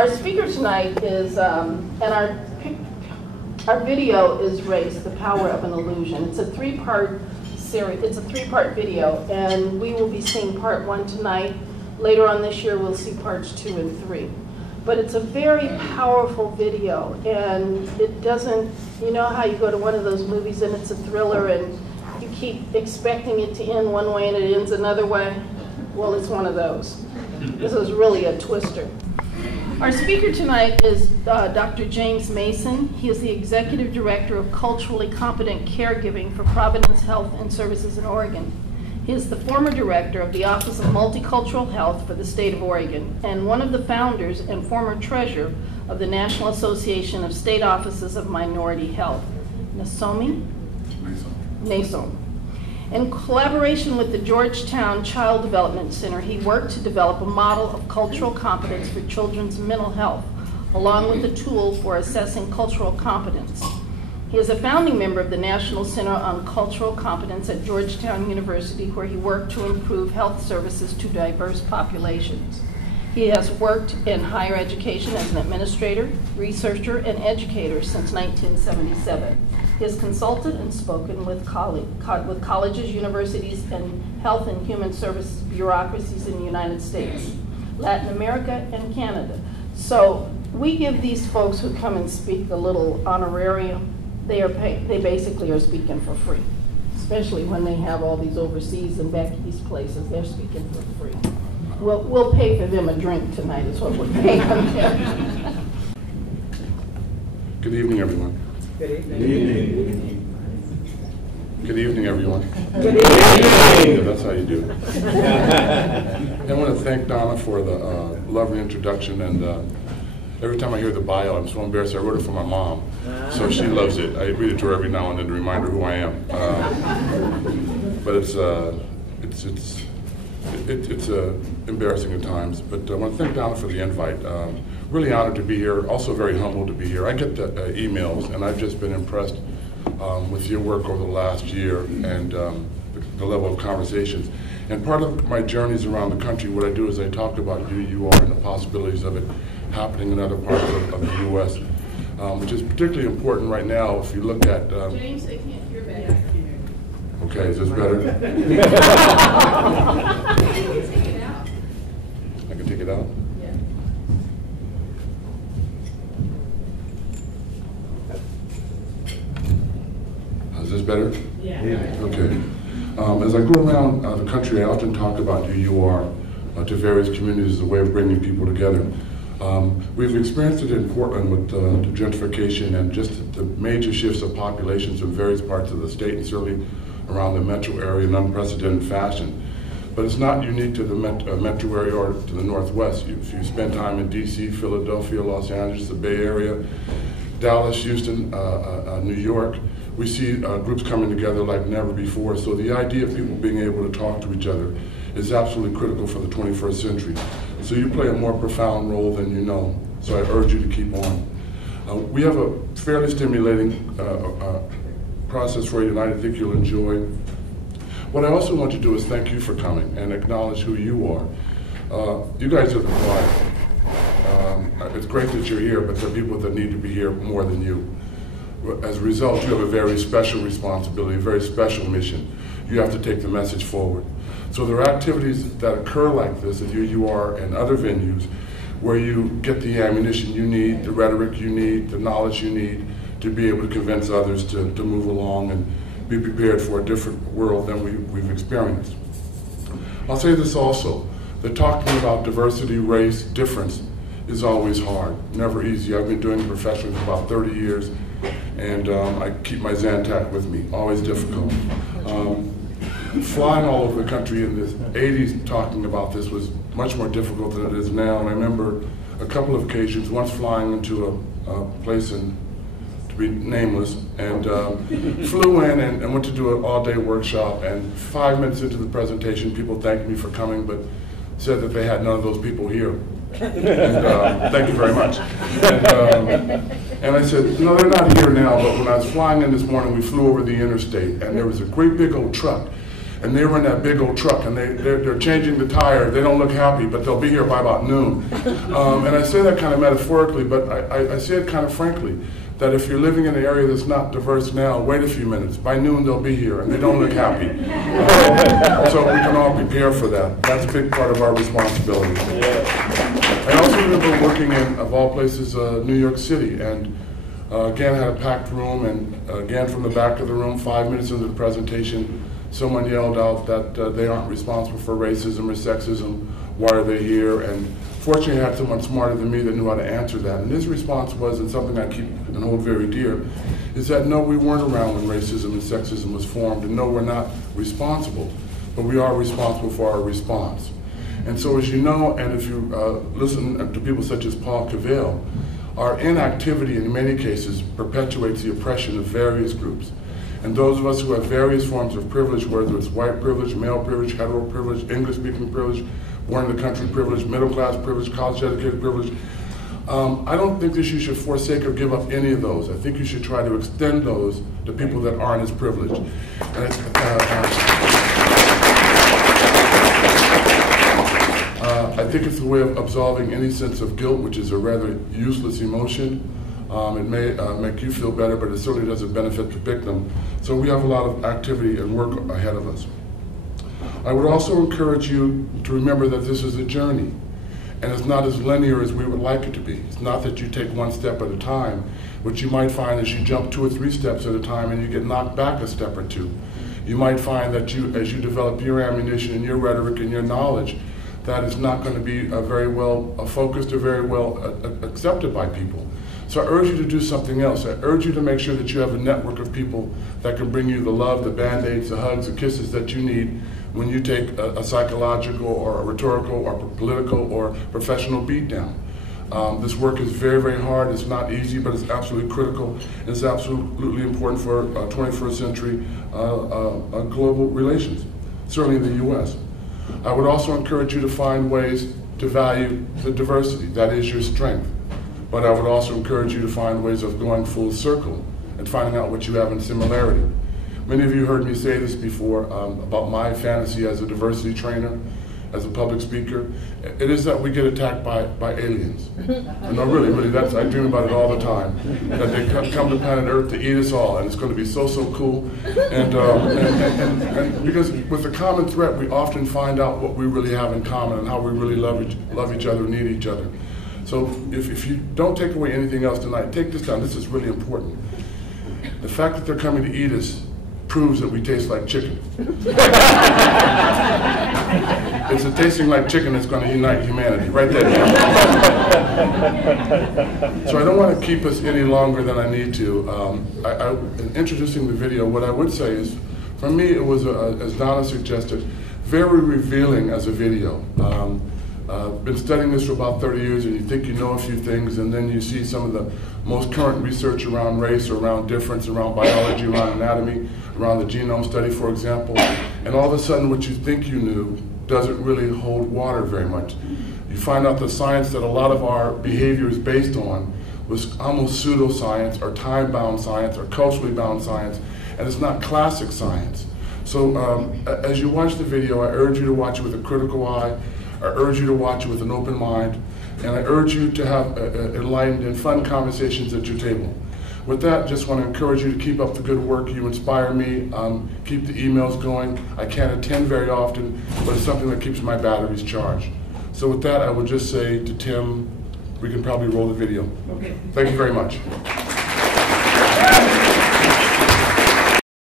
Our speaker tonight is, and our video is Race, the Power of an Illusion. It's a three-part series, it's a three-part video, and we will be seeing part 1 tonight. Later on this year, we'll see parts 2 and 3. But it's a very powerful video, and it doesn't, you know how you go to one of those movies and it's a thriller and you keep expecting it to end one way and it ends another way? Well, it's one of those. This is really a twister. Our speaker tonight is Dr. James Mason. He is the Executive Director of Culturally Competent Caregiving for Providence Health and Services in Oregon. He is the former director of the Office of Multicultural Health for the state of Oregon and one of the founders and former treasurer of the National Association of State Offices of Minority Health. Nasomi? Nason. In collaboration with the Georgetown Child Development Center, he worked to develop a model of cultural competence for children's mental health, along with a tool for assessing cultural competence. He is a founding member of the National Center on Cultural Competence at Georgetown University, where he worked to improve health services to diverse populations. He has worked in higher education as an administrator, researcher, and educator since 1977. He has consulted and spoken with colleges, universities, and health and human services bureaucracies in the United States, Latin America, and Canada. So we give these folks who come and speak a little honorarium. They basically are speaking for free, especially when they have all these overseas and back east places. They're speaking for free. We'll pay for them a drink tonight is what we're paying them. Good evening, everyone. Good evening. Good evening. Good evening, everyone. Good evening. Yeah, that's how you do it. I want to thank Donna for the lovely introduction, and every time I hear the bio, I'm so embarrassed. I wrote it for my mom, so she loves it. I read it to her every now and then to remind her who I am. But it's embarrassing at times. But I want to thank Donna for the invite. Really honored to be here. Also very humbled to be here. I get the emails, and I've just been impressed with your work over the last year and the level of conversations. And part of my journeys around the country, what I do is I talk about UUR and the possibilities of it happening in other parts of the U.S., which is particularly important right now if you look at... James, I can't hear back. Okay, is this better? You can take it out. I can take it out? Yeah. Is this better? Yeah. Okay. As I go around the country, I often talk about UUR to various communities as a way of bringing people together. We've experienced it in Portland with the gentrification and just the major shifts of populations in various parts of the state and certainly around the metro area in unprecedented fashion. But it's not unique to the metro area or to the Northwest. If you spend time in DC, Philadelphia, Los Angeles, the Bay Area, Dallas, Houston, New York, we see groups coming together like never before. So the idea of people being able to talk to each other is absolutely critical for the 21st century. So you play a more profound role than you know. So I urge you to keep on. We have a fairly stimulating process for you tonight I think you'll enjoy. What I also want to do is thank you for coming and acknowledge who you are. You guys are the choir. It's great that you're here, but there are people that need to be here more than you. As a result, you have a very special responsibility, a very special mission. You have to take the message forward. So there are activities that occur like this at UUR and other venues where you get the ammunition you need, the rhetoric you need, the knowledge you need to be able to convince others to move along and be prepared for a different world than we've experienced. I'll say this also, that talking about diversity, race, difference is always hard, never easy. I've been doing it professionally for about 30 years, and I keep my Zantac with me, always difficult. Flying all over the country in the 80s talking about this was much more difficult than it is now, and I remember a couple of occasions, once flying into a place to be nameless, and flew in and went to do an all-day workshop, and 5 minutes into the presentation, people thanked me for coming, but said that they had none of those people here. And, thank you very much. And I said, no, they're not here now, but when I was flying in this morning, we flew over the interstate, and there was a great big old truck. and they were in that big old truck, and they're changing the tire. They don't look happy, but they'll be here by about noon. And I say that kind of metaphorically, but I say it kind of frankly, that if you're living in an area that's not diverse now, wait a few minutes. By noon, they'll be here, and they don't look happy. So we can all prepare for that. That's a big part of our responsibility. I also remember working in, of all places, New York City, and again had a packed room, and again from the back of the room, 5 minutes into the presentation, someone yelled out that they aren't responsible for racism or sexism. Why are they here? And fortunately, I had someone smarter than me that knew how to answer that. And his response was, and something I keep and hold very dear, is that no, we weren't around when racism and sexism was formed, and no, we're not responsible, but we are responsible for our response. And so, as you know, and if you listen to people such as Paul Cavell, our inactivity in many cases perpetuates the oppression of various groups. And those of us who have various forms of privilege, whether it's white privilege, male privilege, hetero privilege, English-speaking privilege, born in the country privilege, middle-class privilege, college-educated privilege, I don't think that you should forsake or give up any of those. I think you should try to extend those to people that aren't as privileged. And I think it's a way of absolving any sense of guilt, which is a rather useless emotion. It may make you feel better, but it certainly doesn't benefit the victim. So we have a lot of activity and work ahead of us. I would also encourage you to remember that this is a journey, and it's not as linear as we would like it to be. It's not that you take one step at a time. What you might find is you jump 2 or 3 steps at a time and you get knocked back a step or two. You might find that as you develop your ammunition and your rhetoric and your knowledge, that is not going to be very well focused or very well accepted by people. So I urge you to do something else. I urge you to make sure that you have a network of people that can bring you the love, the band-aids, the hugs, the kisses that you need when you take a psychological or a rhetorical or political or professional beatdown. This work is very, very hard. It's not easy, but it's absolutely critical. It's absolutely important for 21st century global relations, certainly in the U.S. I would also encourage you to find ways to value the diversity. That is your strength. But I would also encourage you to find ways of going full circle and finding out what you have in similarity. Many of you heard me say this before about my fantasy as a diversity trainer, as a public speaker. It is that we get attacked by aliens. No, really, I dream about it all the time. That they come to planet Earth to eat us all, and it's going to be so cool. And because with the common threat, we often find out what we really have in common and how we really love each other and need each other. So if you don't take away anything else tonight, take this down. This is really important. The fact that they're coming to eat us proves that we taste like chicken. It's the tasting like chicken that's going to unite humanity, right there. So I don't want to keep us any longer than I need to. In introducing the video, what I would say is, for me, it was, as Donna suggested, very revealing as a video. Been studying this for about 30 years, and you think you know a few things, and then you see some of the most current research around race, or around difference, around biology, around anatomy, around the genome study, for example, and all of a sudden what you think you knew doesn't really hold water very much. You find out the science that a lot of our behavior is based on was almost pseudoscience, or time-bound science, or culturally bound science, and it's not classic science. So as you watch the video, I urge you to watch it with a critical eye. I urge you to watch it with an open mind, and I urge you to have enlightened and fun conversations at your table. With that, just want to encourage you to keep up the good work. You inspire me. Keep the emails going. I can't attend very often, but it's something that keeps my batteries charged. So with that, I would just say to Tim, we can probably roll the video. Okay. Thank you very much.